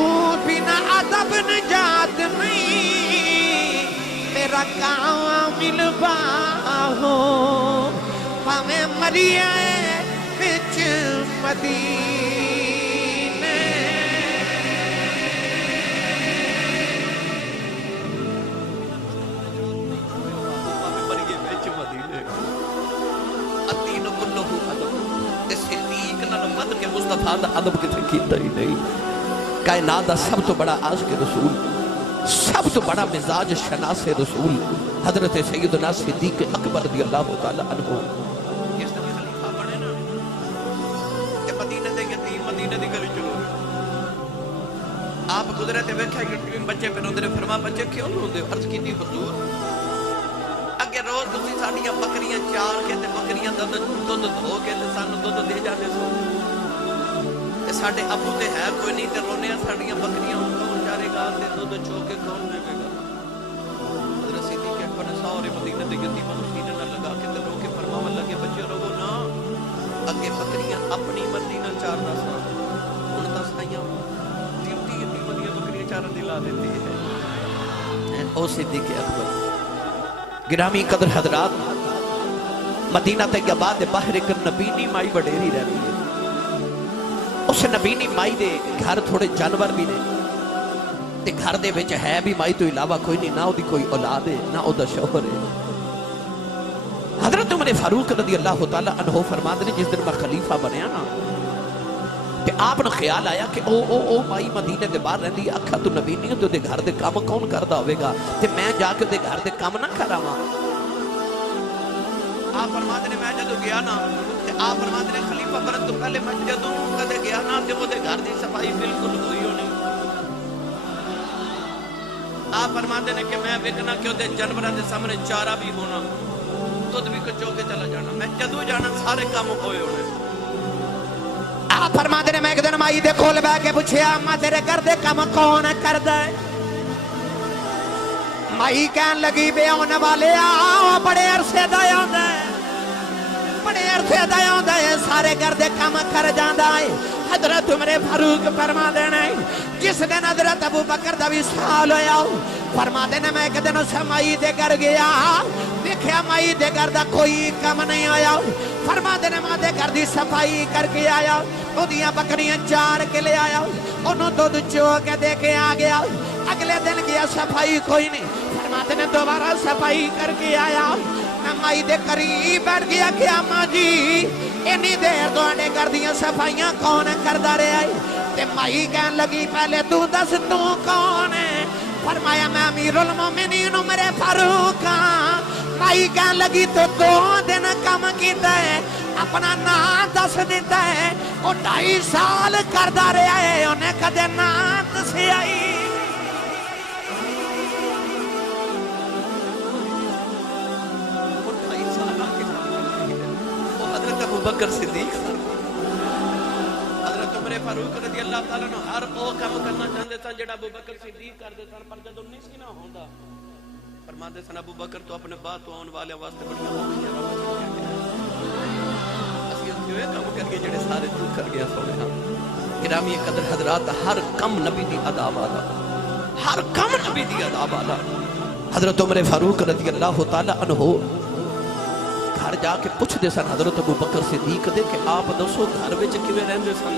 بنا ادب نجات نہیں میرا کامل باہو پاویں مریے وچ مدینے مریے وچ مدینے الدین کلہ ادب اس صدیق نال ود کے مصطفیٰ دا ادب کتے کیتا ہی نہیں کائنات دا سب تو بڑا عاشق رسول سب تو بڑا مزاج شناس رسول حضرت سیدنا صدیق اکبر رضی اللہ تعالی عنہ اس نے خلیفہ بنے نا کہ مدینہ دے یتیم مدینہ دی گلی چلو آپ گزرے تے ویکھیا یتیم بچے پہ روندے فرما بچے کیوں روندے عرض کیتی حضور اگے روز تسی ساڈیاں بکریاں چار کے تے بکریاں دودھ دھو کے تے سانو دودھ دے جاندے سو تے ساڈے ابو تے ہے کوئی نہیں تے رونے ساڈیاں بکریاں کون جارے گا تے دودھ چو کے کون دے گا حضرت صدیق اکبر نے سارے مدینہ دے یتیماں نوں سینے نال لگا کے تے رو کے فرماون لگے بچے رو نا اگے بکریاں اپنی مرضی نال چاردا سن ہن تاں سائیاں ڈیوٹی یتیماں دی بکریاں چارن دی لا دیتی ہے او صدیق اکبر گرامی قدر حضرات مدینہ طیبہ دے باہر ایک نبینی مائی وڈیری رہتی ہے اس نبینی مائی دے گھر تھوڑے جانور بھی نے تے گھر دے وچ ہے بھی مائی تو علاوہ کوئی نہیں نہ دی کوئی اولاد ہے نہ او دا شوہر ہے حضرت عمر فاروق رضی اللہ تعالی عنہ فرماتے ہیں جس دن میں خلیفہ بنیا نا تے آپ نے خیال آیا کہ او مائی مدینے دے باہر رہندی اکھا تو نبینی تے دے گھر دے کام کون کردا ہوے گا تے میں جا کے دے گھر دے کام نہ کراواں آپ فرماتے ہیں میں جدوں گیا نا تے آپ فرماتے ہیں خلیفہ بنن تو پہلے میں جدوں کدے گیا نا تے او دے گھر دی صفائی بالکل ہوئی ہونی آپ فرماتے ہیں کہ میں ویکھنا کہ او دے جانوراں دے سامنے چارہ بھی ہونا دودھ بھی کچو کے چلا جانا میں جدوں جانا سارے کام ہوئے ہونے آپ فرماتے ہیں میں ایک دن مائی دے کول بیٹھ کے پوچھیا اما تیرے گھر دے کام کون کردا ہے مائی کہن لگی بے آنے والے آؤ بڑے عرصے دا آندا ہے بڑے عرصے دا آندا ہے سارے گھر دے کام کر جاندا ہے حضرت عمر فاروق فرما دینا ہے جس دن حضرت ابو بکر دا وصال ہویا فرما دینا میں ایک دن اس مائی دے گھر گیا دیکھیا مائی دے گھر دا کوئی کام نہیں آیا فرما دینا ماں دے گھر دی صفائی کر کے آیا او دیاں بکریاں چار کے لے آیا انہوں دودھ چو کے دے کے آ گیا اگلے دن گیا صفائی کوئی نہیں فرماتے نے دوبارہ صفائی کر کے آیا میں مائی دے قریب بیٹھ گیا کہ اما جی اینی دیر تو آنے کر دیا صفائیاں کون کردہ رہے آئی تے مائی کہن لگی پہلے تو دس تو کون ہے فرمایا میں امیر المومنین عمر فاروق مائی کہن لگی تو 2 دن کم کیتا ہے اپنا نام دس دیتا ہے وہ 2.5 سال کردہ رہے آئے انہیں کدے نام دسی آئی ابو بکر صدیق حضرت عمر فاروق رضی اللہ تعالیٰ نے ہر او کام کرنا چاہتے تھا جڑا ابو بکر صدیق کر دیتا پر جدوں نہیں سی نہ ہوندا فرماتے سن ابو بکر تو اپنے بعد تو آن والے واسطے بڑیاں خوشیاں روا اسی ہوئے کام کر کے جڑے سارے تو کر گیا سونے ہاں گرامی قدر حضرات ہر کم نبی دی ادا والا ہر کم نبی دی ادا والا حضرت عمر فاروق رضی اللہ تعالیٰ عنہ گھر گھر جا کے پوچھ دے سن حضرت ابو بکر صدیق دے کہ آپ دسو گھر وچ کیویں رہندے سن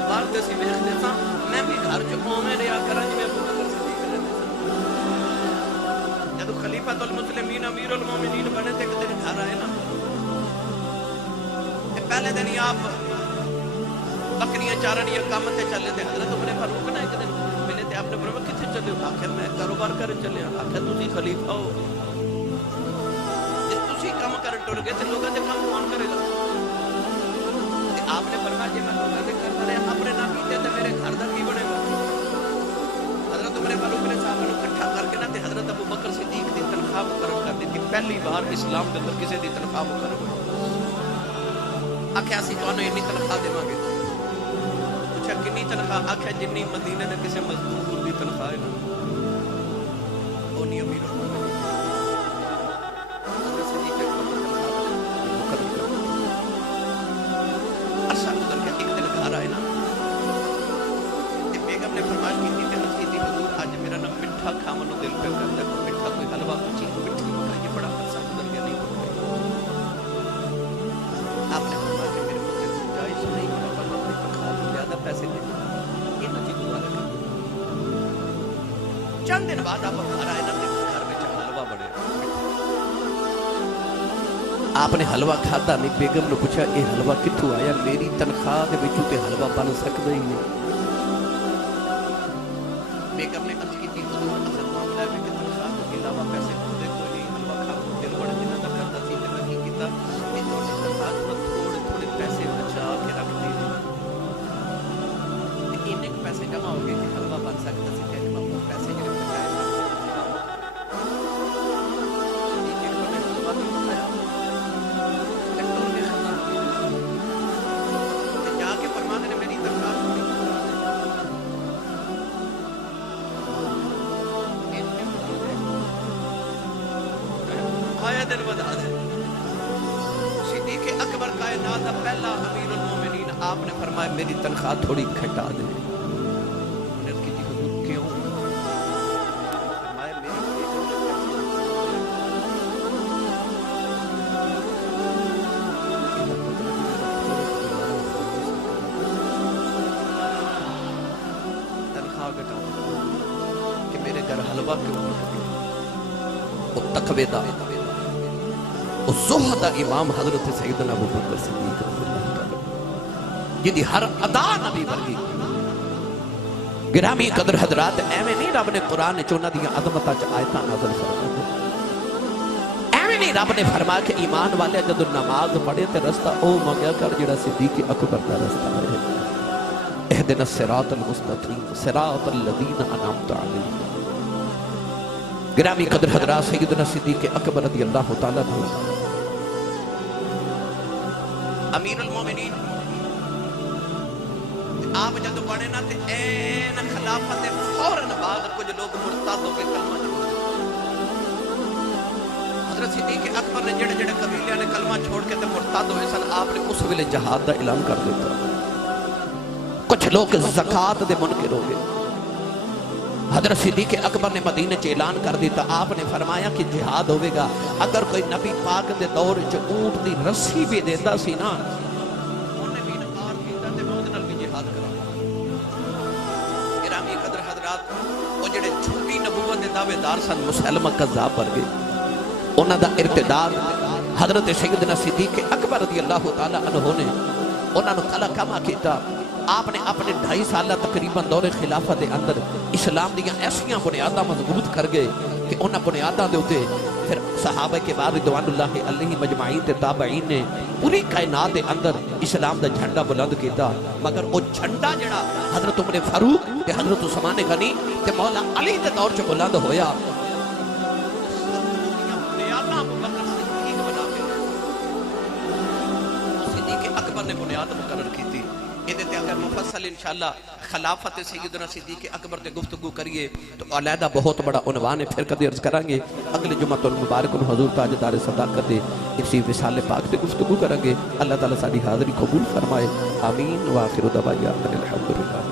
باہر تے سی ویکھدے سن میں بھی گھر چ اوویں رہیا کراں جویں ابو بکر صدیق رہندے سن جدوں خلیفۃ المسلمین امیر المومنین بنے تے ایک دن گھر آئے نا تے پہلے دن ہی آپ بکریاں چارن یا کام تے چلے تے حضرت عمر فاروق نے ایک دن ملے تے آپ نے فرمایا کتھے چلے ہو آخر میں کاروبار کرن چلیا آخر تسی خلیفہ ہو کام کرن ٹر گئے تے لوگاں دے کام کون کرے گا تے آپ نے فرمایا جے میں لوگاں دے کردا رہیا اپنے نہ کیتے تے میرے گھر دا کی بنے گا حضرت عمر فاروق نے صاحب نوں اکٹھا کر کے نا تے حضرت ابو بکر صدیق دی تنخواہ مقرر کر دتی پہلی بار اسلام دے اندر کسے دی تنخواہ مقرر ہوئی آکھیا اسی تانوں اتنی تنخواہ دیواں گے پوچھا کنی تنخواہ آکھیا جنی مدینے دے کسے مزدور دی تنخواہ ہے نا اونی امیر چند دن بعد آپ گھر آئے نا گھر میں حلوہ بنے آپ نے حلوہ کھادا نہیں بیگم نے پوچھا یہ حلوہ کتوں آیا میری تنخواہ دے وچوں تے حلوہ بن سکدا ہی نہیں بیگم نے عرض کی حضور اصل معاملہ ہے کہ تنخواہ کے علاوہ پیسے دے کوئی نہیں حلوہ کھا دل بڑے دنوں تک کرتا سی تے میں کی کیتا کہ تھوڑی تنخواہ تھوڑے تھوڑے پیسے بچا کے رکھ دے تے اننے پیسے جمع ہو گئے کہ حلوہ بن سکتا سی تے میں پیسے جڑے بچائے دن بتا دے صدیق اکبر کائنات کا پہلا امیر المومنین آپ نے فرمایا میری تنخواہ تھوڑی گھٹا دے انہوں نے کہا حضور کیوں فرمایا میری تنخواہ گھٹا کہ میرے گھر حلوہ کیوں وہ تقوی دا زہد امام حضرت سیدنا ابو بکر صدیق رضی اللہ تعالی جدی ہر ادا نبی ورگی گرامی قدر حضرات ایویں نہیں رب نے قرآن چونا دیا عظمتاں چ آیتاں نازل فرمائے ایویں نہیں رب نے فرمایا کہ ایمان والے جب نماز پڑھے تے رستہ او منگیا کر جڑا صدیق اکبر دا رستہ ہے اهدنا الصراط المستقیم صراط الذین انعمت علیہم گرامی قدر حضرات سیدنا صدیق اکبر رضی اللہ تعالیٰ عنہ امیر المومنین آپ جب پڑھے نا تے این خلافت فوراً بعد کچھ لوگ مرتد ہو کے کلمہ چھوڑ حضرت صدیق اکبر نے جڑے جڑے قبیلیاں نے کلمہ چھوڑ کے تے مرتد ہوئے سن آپ نے اس ویلے جہاد دا اعلان کر دیتا کچھ لوگ زکات دے منکر ہو گئے حضرت صدیق اکبر نے مدینہ چ اعلان کر دیتا آپ نے فرمایا کہ جہاد ہوئے گا اگر کوئی نبی پاک دے دور چ اونٹ دی رسی بھی دیتا سی نا انہیں بھی نکار کیتا تے میں ادھر بھی جہاد کرا گرامی قدر حضرات وہ جڑے چھوٹی نبوت دے دعوے دار سن مسلمہ کذاب پر گئے انہاں دا ارتداد حضرت سیدنا صدیق اکبر رضی اللہ تعالی عنہ نے انہاں نو کلا کما کیتا آپ نے اپنے 2.5 سالہ تقریباً دور خلافت دے اندر اسلام دیاں ایسیاں بنیاداں مضبوط کر گئے کہ انہاں بنیاداں دے ہوتے پھر صحابہ کے بعد رضوان اللہ علیہ مجمعین تے تابعین نے پوری کائنات دے اندر اسلام دا جھنڈا بلند کیتا مگر وہ جھنڈا جڑا حضرت عمر فاروق تے حضرت عثمان غنی تے مولا علی دے دور چ بلند ہویا صدیق اکبر نے بنیاد مقرر کی تھی یہ تے اگر مفصل انشاءاللہ خلافت سیدنا صدیق اکبر تے گفتگو کریے تو علیحدہ بہت بڑا عنوان ہے پھر کدی عرض کریں گے اگلے جمعہ المبارک حضور تاجدار صداقت دے اسی وصال پاک تے گفتگو کریں گے اللہ تعالیٰ ساری حاضری قبول فرمائے آمین وآخر دعوانا الحمدللہ